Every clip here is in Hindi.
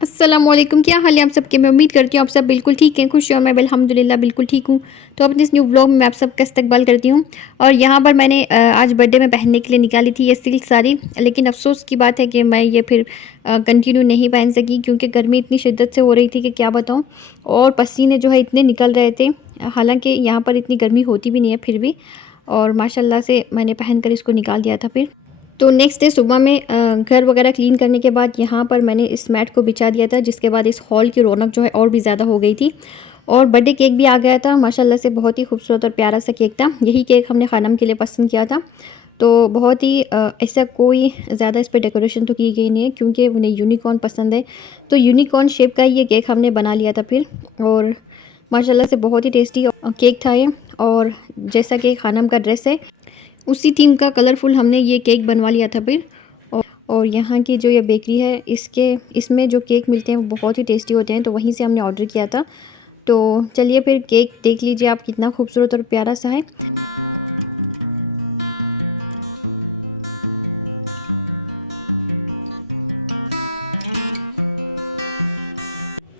अस्सलामुअलैकुम, क्या हाल है आप सबके। मैं उम्मीद करती हूँ आप सब बिल्कुल ठीक हैं, खुश हैं और मैं अल्हम्दुलिल्लाह बिल्कुल ठीक हूँ। तो अपने इस न्यू व्लॉग में आप सबका इस्तकबाल करती हूँ। और यहाँ पर मैंने आज बर्थडे में पहनने के लिए निकाली थी ये सिल्क साड़ी, लेकिन अफसोस की बात है कि मैं ये फिर कंटिन्यू नहीं पहन सकी, क्योंकि गर्मी इतनी शिद्दत से हो रही थी कि क्या बताऊँ। और पसीने जो है इतने निकल रहे थे, हालाँकि यहाँ पर इतनी गर्मी होती भी नहीं है फिर भी। और माशाल्लाह से मैंने पहन कर इसको निकाल दिया था फिर। तो नेक्स्ट डे सुबह में घर वगैरह क्लीन करने के बाद यहाँ पर मैंने इस मैट को बिछा दिया था, जिसके बाद इस हॉल की रौनक जो है और भी ज़्यादा हो गई थी। और बर्थडे केक भी आ गया था माशाल्लाह से, बहुत ही खूबसूरत और प्यारा सा केक था। यही केक हमने खानम के लिए पसंद किया था। तो बहुत ही ऐसा कोई ज़्यादा इस पर डेकोरेशन तो की गई नहीं है, क्योंकि उन्हें यूनिकॉर्न पसंद है। तो यूनिकॉर्न शेप का ये केक हमने बना लिया था फिर। और माशाल्लाह से बहुत ही टेस्टी केक था ये। और जैसा कि खानम का ड्रेस है उसी थीम का कलरफुल हमने ये केक बनवा लिया था फिर। और यहाँ की जो ये बेकरी है इसमें जो केक मिलते हैं वो बहुत ही टेस्टी होते हैं, तो वहीं से हमने ऑर्डर किया था। तो चलिए फिर केक देख लीजिए आप, कितना खूबसूरत और प्यारा सा है।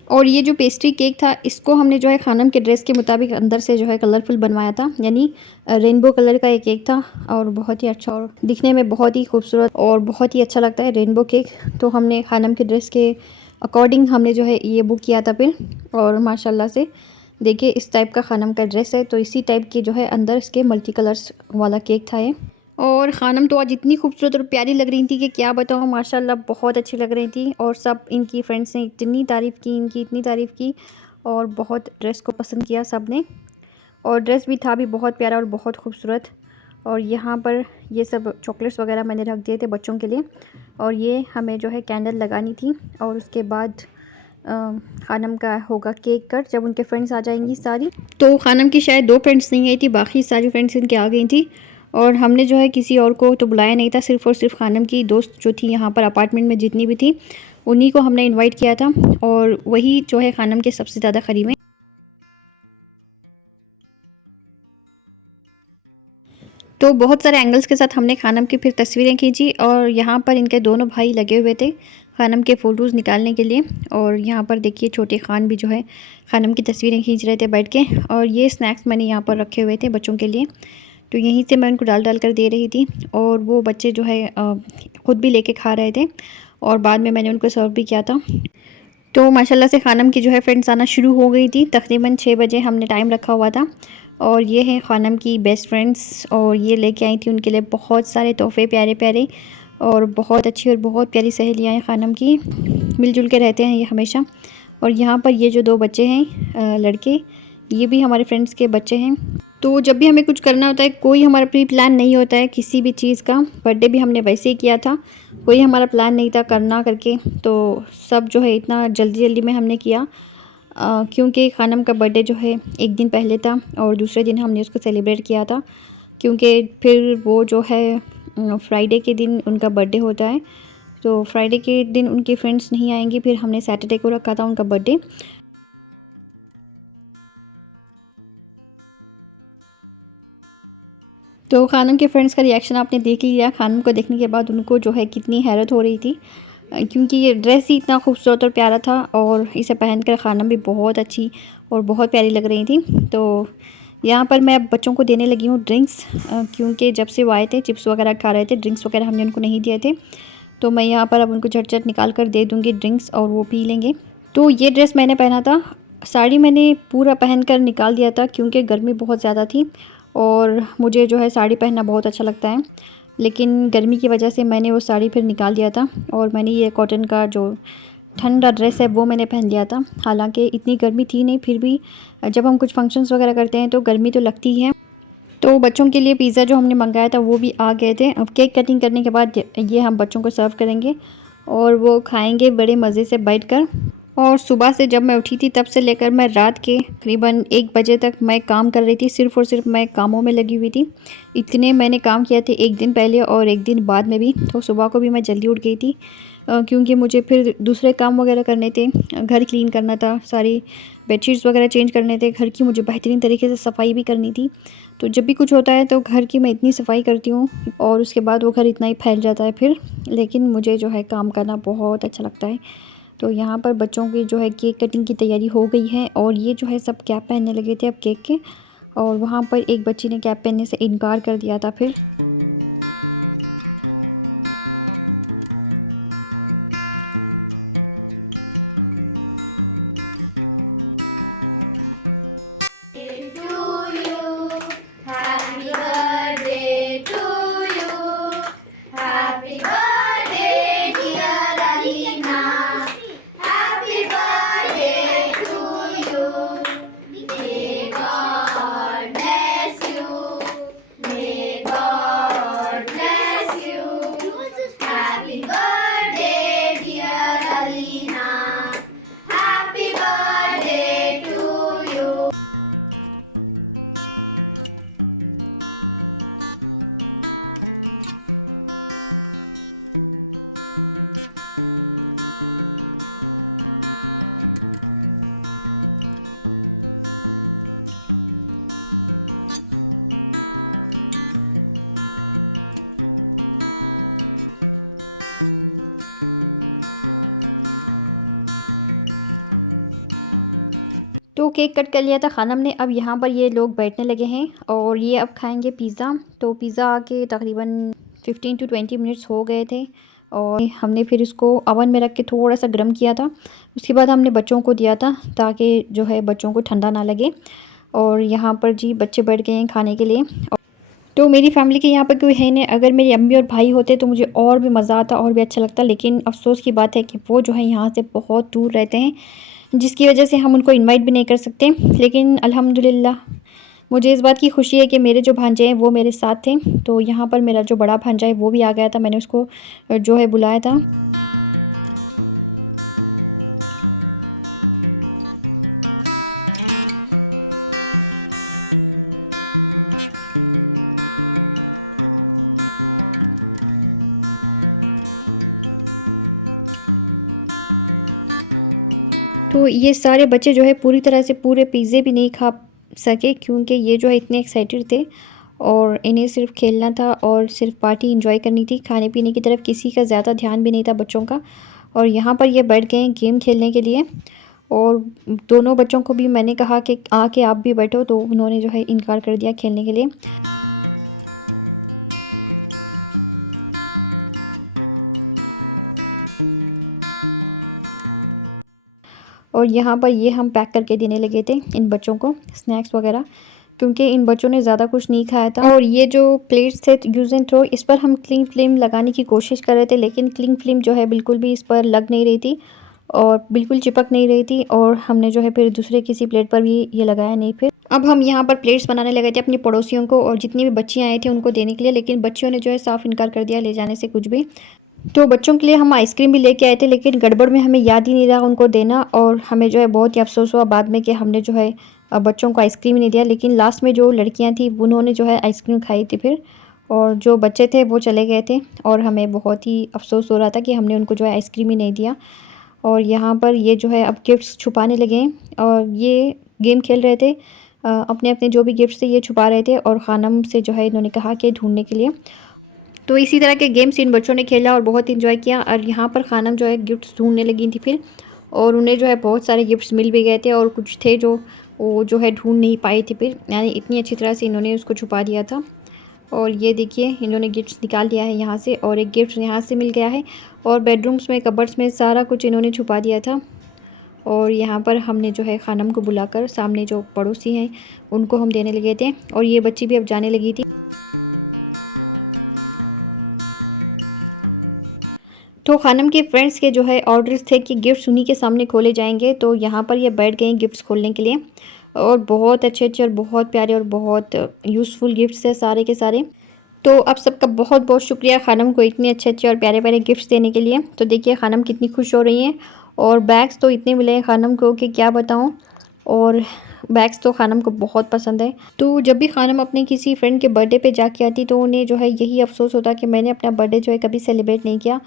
और ये जो पेस्ट्री केक था इसको हमने जो है खानम के ड्रेस के मुताबिक अंदर से जो है कलरफुल बनवाया था, यानी रेनबो कलर का एक केक था। और बहुत ही अच्छा और दिखने में बहुत ही खूबसूरत और बहुत ही अच्छा लगता है रेनबो केक। तो हमने खानम के ड्रेस के अकॉर्डिंग हमने जो है ये बुक किया था फिर। और माशाल्लाह से देखिए इस टाइप का खानम का ड्रेस है, तो इसी टाइप के जो है अंदर इसके मल्टी कलर्स वाला केक था ये। और खानम तो आज इतनी खूबसूरत और प्यारी लग रही थी कि क्या बताऊँ, माशाल्लाह बहुत अच्छी लग रही थी। और सब इनकी फ्रेंड्स ने इतनी तारीफ़ की, इनकी इतनी तारीफ़ की और बहुत ड्रेस को पसंद किया सब ने। और ड्रेस भी था भी बहुत प्यारा और बहुत खूबसूरत। और यहाँ पर ये सब चॉकलेट्स वगैरह मैंने रख दिए थे बच्चों के लिए। और ये हमें जो है कैंडल लगानी थी। और उसके बाद खानम का होगा केक कट जब उनके फ्रेंड्स आ जाएंगी सारी। तो खानम की शायद 2 फ्रेंड्स नहीं आई थी, बाकी सारी फ्रेंड्स इनके आ गई थी। और हमने जो है किसी और को तो बुलाया नहीं था, सिर्फ़ और सिर्फ खानम की दोस्त जो थी यहाँ पर अपार्टमेंट में जितनी भी थी उन्हीं को हमने इनवाइट किया था। और वही जो है खानम के सबसे ज़्यादा करीब हैं। तो बहुत सारे एंगल्स के साथ हमने खानम की फिर तस्वीरें खींची। और यहाँ पर इनके दोनों भाई लगे हुए थे खानम के फ़ोटोज़ निकालने के लिए। और यहाँ पर देखिए छोटे खान भी जो है खानम की तस्वीरें खींच रहे थे बैठ के। और ये स्नैक्स मैंने यहाँ पर रखे हुए थे बच्चों के लिए, तो यहीं से मैं उनको डाल डाल कर दे रही थी। और वो बच्चे जो है ख़ुद भी लेके खा रहे थे और बाद में मैंने उनको सर्व भी किया था। तो माशाल्लाह से खानम की जो है फ्रेंड्स आना शुरू हो गई थी, तकरीबन 6 बजे हमने टाइम रखा हुआ था। और ये हैं खानम की बेस्ट फ्रेंड्स, और ये लेके आई थी उनके लिए बहुत सारे तोहफ़े प्यारे प्यारे। और बहुत अच्छी और बहुत प्यारी सहेलियाँ हैं खानम की, मिलजुल के रहते हैं ये हमेशा। और यहाँ पर ये जो 2 बच्चे हैं लड़के, ये भी हमारे फ्रेंड्स के बच्चे हैं। तो जब भी हमें कुछ करना होता है, कोई हमारा प्री प्लान नहीं होता है किसी भी चीज़ का। बर्थडे भी हमने वैसे ही किया था, कोई हमारा प्लान नहीं था करना करके। तो सब जो है इतना जल्दी जल्दी में हमने किया, क्योंकि खानम का बर्थडे जो है एक दिन पहले था और दूसरे दिन हमने उसको सेलिब्रेट किया था, क्योंकि फिर वो जो है फ्राइडे के दिन उनका बर्थडे होता है। तो फ्राइडे के दिन उनकी फ्रेंड्स नहीं आएंगी, फिर हमने सैटरडे को रखा था उनका बर्थडे। तो खानम के फ्रेंड्स का रिएक्शन आपने देख लिया। खानम को देखने के बाद उनको जो है कितनी हैरत हो रही थी, क्योंकि ये ड्रेस ही इतना खूबसूरत और प्यारा था और इसे पहनकर खानम भी बहुत अच्छी और बहुत प्यारी लग रही थी। तो यहाँ पर मैं अब बच्चों को देने लगी हूँ ड्रिंक्स, क्योंकि जब से वो आए थे चिप्स वगैरह खा रहे थे, ड्रिंक्स वगैरह हमने उनको नहीं दिए थे। तो मैं यहाँ पर अब उनको झट-झट निकाल कर दे दूँगी ड्रिंक्स और वो पी लेंगे। तो ये ड्रेस मैंने पहना था, साड़ी मैंने पूरा पहन कर निकाल दिया था क्योंकि गर्मी बहुत ज़्यादा थी और मुझे जो है साड़ी पहनना बहुत अच्छा लगता है। लेकिन गर्मी की वजह से मैंने वो साड़ी फिर निकाल दिया था और मैंने ये कॉटन का जो ठंडा ड्रेस है वो मैंने पहन लिया था। हालांकि इतनी गर्मी थी नहीं, फिर भी जब हम कुछ फंक्शंस वगैरह करते हैं तो गर्मी तो लगती ही है। तो बच्चों के लिए पिज़्ज़ा जो हमने मंगाया था वो भी आ गए थे। अब केक कटिंग करने के बाद ये हम बच्चों को सर्व करेंगे और वो खाएंगे बड़े मज़े से बैठकर। और सुबह से जब मैं उठी थी तब से लेकर मैं रात के करीबन 1 बजे तक मैं काम कर रही थी, सिर्फ़ और सिर्फ मैं कामों में लगी हुई थी। इतने मैंने काम किए थे एक दिन पहले और एक दिन बाद में भी। तो सुबह को भी मैं जल्दी उठ गई थी क्योंकि मुझे फिर दूसरे काम वगैरह करने थे, घर क्लीन करना था, सारी बेडशीट्स वगैरह चेंज करने थे, घर की मुझे बेहतरीन तरीके से सफाई भी करनी थी। तो जब भी कुछ होता है तो घर की मैं इतनी सफाई करती हूँ और उसके बाद वो घर इतना ही फैल जाता है फिर। लेकिन मुझे जो है काम करना बहुत अच्छा लगता है। तो यहाँ पर बच्चों की जो है केक कटिंग की तैयारी हो गई है और ये जो है सब कैप पहनने लगे थे अब केक के, और वहाँ पर एक बच्ची ने कैप पहनने से इनकार कर दिया था फिर। तो केक कट कर लिया था खानम ने। अब यहाँ पर ये लोग बैठने लगे हैं और ये अब खाएंगे पिज़्ज़ा। तो पिज़्ज़ा आके तकरीबन 15 to 20 मिनट्स हो गए थे और हमने फिर इसको अवन में रख के थोड़ा सा गर्म किया था। उसके बाद हमने बच्चों को दिया था ताकि जो है बच्चों को ठंडा ना लगे। और यहाँ पर जी बच्चे बैठ गए हैं खाने के लिए। तो मेरी फैमिली के यहाँ पर कोई है नहीं, अगर मेरी अम्मी और भाई होते तो मुझे और भी मज़ा आता और भी अच्छा लगता। लेकिन अफसोस की बात है कि वो जो है यहाँ से बहुत दूर रहते हैं, जिसकी वजह से हम उनको इनवाइट भी नहीं कर सकते। लेकिन अल्हम्दुलिल्लाह मुझे इस बात की खुशी है कि मेरे जो भांजे हैं वो मेरे साथ थे। तो यहाँ पर मेरा जो बड़ा भांजा है वो भी आ गया था, मैंने उसको जो है बुलाया था। तो ये सारे बच्चे जो है पूरी तरह से पूरे पिज़्ज़े भी नहीं खा सके, क्योंकि ये जो है इतने एक्साइटेड थे और इन्हें सिर्फ खेलना था और सिर्फ पार्टी एंजॉय करनी थी। खाने पीने की तरफ किसी का ज़्यादा ध्यान भी नहीं था बच्चों का। और यहाँ पर ये बैठ गए हैं गेम खेलने के लिए और दोनों बच्चों को भी मैंने कहा कि आके आप भी बैठो, तो उन्होंने जो है इनकार कर दिया खेलने के लिए। और यहाँ पर ये हम पैक करके देने लगे थे इन बच्चों को स्नैक्स वगैरह, क्योंकि इन बच्चों ने ज़्यादा कुछ नहीं खाया था। और ये जो प्लेट्स थे यूज़ एंड थ्रो, इस पर हम क्लिंग फिल्म लगाने की कोशिश कर रहे थे, लेकिन क्लिंग फिल्म जो है बिल्कुल भी इस पर लग नहीं रही थी और बिल्कुल चिपक नहीं रही थी। और हमने जो है फिर दूसरे किसी प्लेट पर भी ये लगाया नहीं। फिर अब हम यहाँ पर प्लेट्स बनाने लगे थे अपनी पड़ोसियों को और जितनी भी बच्चियाँ आई थी उनको देने के लिए, लेकिन बच्चियों ने जो है साफ़ इनकार कर दिया ले जाने से कुछ भी। तो बच्चों के लिए हम आइसक्रीम भी लेके आए थे, लेकिन गड़बड़ में हमें याद ही नहीं रहा उनको देना और हमें जो है बहुत ही अफसोस हुआ बाद में कि हमने जो है बच्चों को आइसक्रीम ही नहीं दिया। लेकिन लास्ट में जो लड़कियां थी उन्होंने जो है आइसक्रीम खाई थी फिर, और जो बच्चे थे वो चले गए थे और हमें बहुत ही अफसोस हो रहा था कि हमने उनको जो है आइसक्रीम ही नहीं दिया। और यहाँ पर ये जो है अब गिफ्ट्स छुपाने लगे हैं और ये गेम खेल रहे थे, अपने अपने जो भी गिफ्ट्स थे ये छुपा रहे थे और खानम से जो है इन्होंने कहा कि ढूंढने के लिए। तो इसी तरह के गेम्स इन बच्चों ने खेला और बहुत इन्जॉय किया। और यहाँ पर खानम जो है गिफ्ट्स ढूंढने लगी थी फिर, और उन्हें जो है बहुत सारे गिफ्ट्स मिल भी गए थे और कुछ थे जो वो जो है ढूंढ नहीं पाई थी फिर, यानी इतनी अच्छी तरह से इन्होंने उसको छुपा दिया था। और ये देखिए इन्होंने गिफ्ट्स निकाल लिया है यहाँ से, और एक गिफ्ट यहाँ से मिल गया है और बेडरूम्स में कबर्ड्स में सारा कुछ इन्होंने छुपा दिया था। और यहाँ पर हमने जो है खानम को बुलाकर सामने जो पड़ोसी हैं उनको हम देने लगे थे और ये बच्ची भी अब जाने लगी थी। तो खानम के फ्रेंड्स के जो है ऑर्डर्स थे कि गिफ्ट्स उन्हीं के सामने खोले जाएंगे, तो यहाँ पर ये बैठ गए गिफ्ट्स खोलने के लिए और बहुत अच्छे अच्छे और बहुत प्यारे और बहुत यूज़फुल गिफ्ट्स है सारे के सारे। तो अब सबका बहुत बहुत शुक्रिया खानम को इतने अच्छे अच्छे और प्यारे प्यारे गिफ्ट्स देने के लिए। तो देखिए खानम कितनी खुश हो रही हैं और बैग्स तो इतने मिले हैं खानम को कि क्या बताऊँ। और बैग्स तो खानम को बहुत पसंद है। तो जब भी खानम अपने किसी फ्रेंड के बर्थडे पे जाके आती तो उन्हें जो है यही अफसोस होता कि मैंने अपना बर्थडे जो है कभी सेलिब्रेट नहीं किया।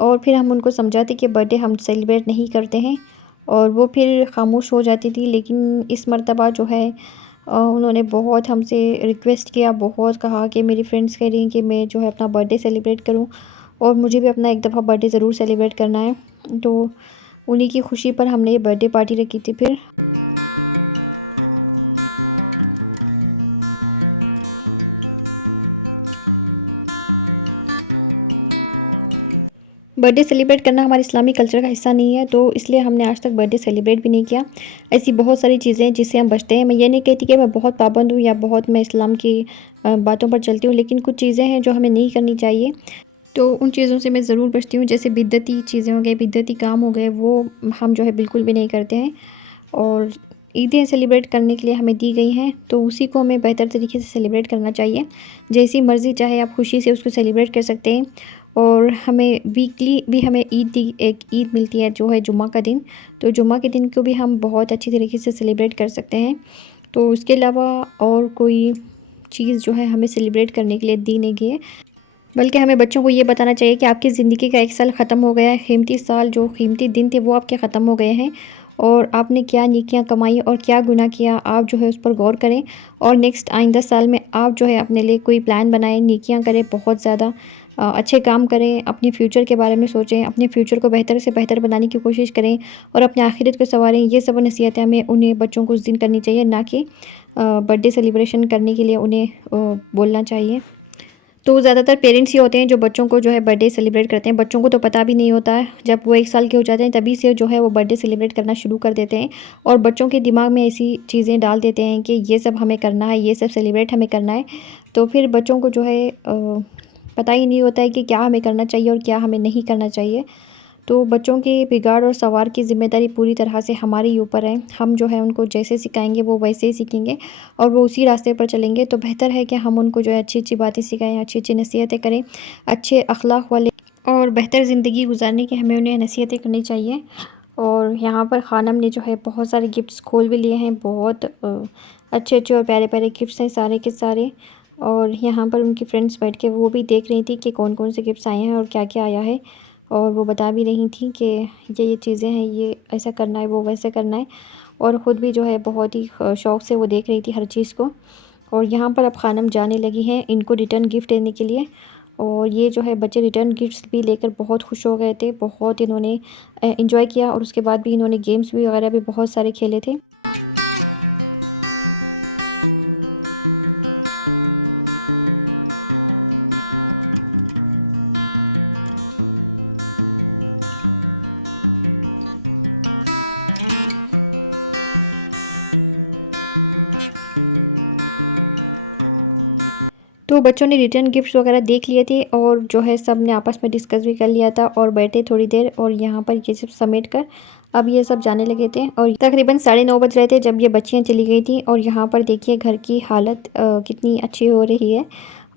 और फिर हम उनको समझाते कि बर्थडे हम सेलिब्रेट नहीं करते हैं, और वो फिर खामोश हो जाती थी। लेकिन इस मर्तबा जो है उन्होंने बहुत हमसे रिक्वेस्ट किया, बहुत कहा कि मेरी फ्रेंड्स कह रही हैं कि मैं जो है अपना बर्थडे सेलिब्रेट करूं, और मुझे भी अपना एक दफ़ा बर्थडे ज़रूर सेलिब्रेट करना है। तो उन्हीं की खुशी पर हमने ये बर्थडे पार्टी रखी थी। फिर बर्थडे सेलिब्रेट करना हमारे इस्लामी कल्चर का हिस्सा नहीं है, तो इसलिए हमने आज तक बर्थडे सेलिब्रेट भी नहीं किया। ऐसी बहुत सारी चीज़ें हैं जिससे हम बचते हैं। मैं ये नहीं कहती कि मैं बहुत पाबंद हूँ या बहुत मैं इस्लाम की बातों पर चलती हूँ, लेकिन कुछ चीज़ें हैं जो हमें नहीं करनी चाहिए, तो उन चीज़ों से मैं ज़रूर बचती हूँ। जैसे बिद्दती चीज़ें हो गई, बिद्दती काम हो गए, वो हम जो है बिल्कुल भी नहीं करते हैं। और ईदें सेलिब्रेट करने के लिए हमें दी गई हैं, तो उसी को हमें बेहतर तरीके से सेलिब्रेट करना चाहिए। जैसी मर्ज़ी चाहे आप खुशी से उसको सेलिब्रेट कर सकते हैं। और हमें वीकली भी हमें एक ईद मिलती है जो है जुम्मा का दिन, तो जुम्मा के दिन को भी हम बहुत अच्छी तरीके से सेलिब्रेट कर सकते हैं। तो उसके अलावा और कोई चीज़ जो है हमें सेलिब्रेट करने के लिए दी नहीं गई है, बल्कि हमें बच्चों को ये बताना चाहिए कि आपकी ज़िंदगी का एक साल ख़त्म हो गया है, कीमती साल जो कीमती दिन थे वो आपके ख़त्म हो गए हैं, और आपने क्या नेकियां कमाई और क्या गुनाह किया, आप जो है उस पर गौर करें। और नेक्स्ट आइंदा साल में आप जो है अपने लिए कोई प्लान बनाएं, नेकियां करें, बहुत ज़्यादा अच्छे काम करें, अपने फ्यूचर के बारे में सोचें, अपने फ्यूचर को बेहतर से बेहतर बनाने की कोशिश करें, और अपने आखिरत को संवारें। ये सब नसीहतें हमें उन्हें बच्चों को उस दिन करनी चाहिए, ना कि बर्थडे सेलिब्रेशन करने के लिए उन्हें बोलना चाहिए। तो ज़्यादातर पेरेंट्स ही होते हैं जो बच्चों को जो है बर्थडे सेलिब्रेट करते हैं। बच्चों को तो पता भी नहीं होता है, जब वो 1 साल के हो जाते हैं तभी से जो है वो बर्थडे सेलिब्रेट करना शुरू कर देते हैं, और बच्चों के दिमाग में ऐसी चीज़ें डाल देते हैं कि ये सब हमें करना है, ये सब सेलिब्रेट हमें करना है। तो फिर बच्चों को जो है पता ही नहीं होता है कि क्या हमें करना चाहिए और क्या हमें नहीं करना चाहिए। तो बच्चों के बिगाड़ और संवार की ज़िम्मेदारी पूरी तरह से हमारे ही ऊपर है। हम जो है उनको जैसे सिखाएंगे वो वैसे ही सीखेंगे, और वो उसी रास्ते पर चलेंगे। तो बेहतर है कि हम उनको जो है अच्छी अच्छी बातें सिखाएं, अच्छी अच्छी नसीहतें करें, अच्छे अखलाक वाले और बेहतर ज़िंदगी गुजारने की हमें उन्हें नसीहतें करनी चाहिए। और यहाँ पर ख़ानम ने जो है बहुत सारे गिफ्ट्स खोल भी लिए हैं, बहुत अच्छे अच्छे और प्यारे प्यारे गिफ्ट्स हैं सारे के सारे। और यहाँ पर उनकी फ्रेंड्स बैठ के वो भी देख रही थी कि कौन कौन से गिफ्ट्स आए हैं और क्या क्या आया है, और वो बता भी रही थी कि ये चीज़ें हैं, ये ऐसा करना है, वो वैसे करना है। और ख़ुद भी जो है बहुत ही शौक़ से वो देख रही थी हर चीज़ को। और यहाँ पर अब ख़ानम जाने लगी हैं इनको रिटर्न गिफ्ट देने के लिए, और ये जो है बच्चे रिटर्न गिफ्ट्स भी लेकर बहुत खुश हो गए थे, बहुत इन्होंने एंजॉय किया, और उसके बाद भी इन्होंने गेम्स भी वगैरह भी बहुत सारे खेले थे। तो बच्चों ने रिटर्न गिफ्ट्स वगैरह देख लिए थे, और जो है सब ने आपस में डिस्कस भी कर लिया था, और बैठे थोड़ी देर, और यहाँ पर ये सब समेट कर अब ये सब जाने लगे थे। और तकरीबन 9:30 बज रहे थे जब ये बच्चियाँ चली गई थी। और यहाँ पर देखिए घर की हालत कितनी अच्छी हो रही है,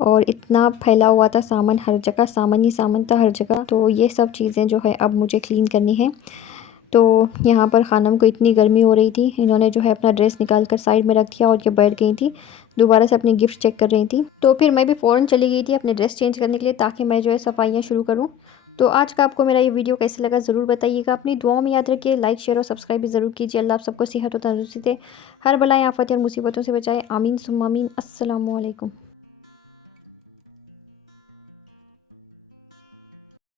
और इतना फैला हुआ था सामान, हर जगह सामान ही सामान था हर जगह। तो ये सब चीज़ें जो है अब मुझे क्लीन करनी है। तो यहाँ पर ख़ानम को इतनी गर्मी हो रही थी, इन्होंने जो है अपना ड्रेस निकाल कर साइड में रख दिया, और ये बैठ गई थी, दोबारा से अपनी गिफ्ट चेक कर रही थी। तो फिर मैं भी फ़ौरन चली गई थी अपने ड्रेस चेंज करने के लिए, ताकि मैं जो है सफाइयाँ शुरू करूँ। तो आज का आपको मेरा ये वीडियो कैसे लगा ज़रूर बताइएगा। अपनी दुआओं में याद रखिए, लाइक शेयर और सब्सक्राइब भी ज़रूर कीजिए। अल्लाह आप सबको सेहत और तंदुरुस्ती दे, हर बलाएं आफत और मुसीबतों से बचाए। आमीन सुम्मा आमीन। अस्सलामु अलैकुम।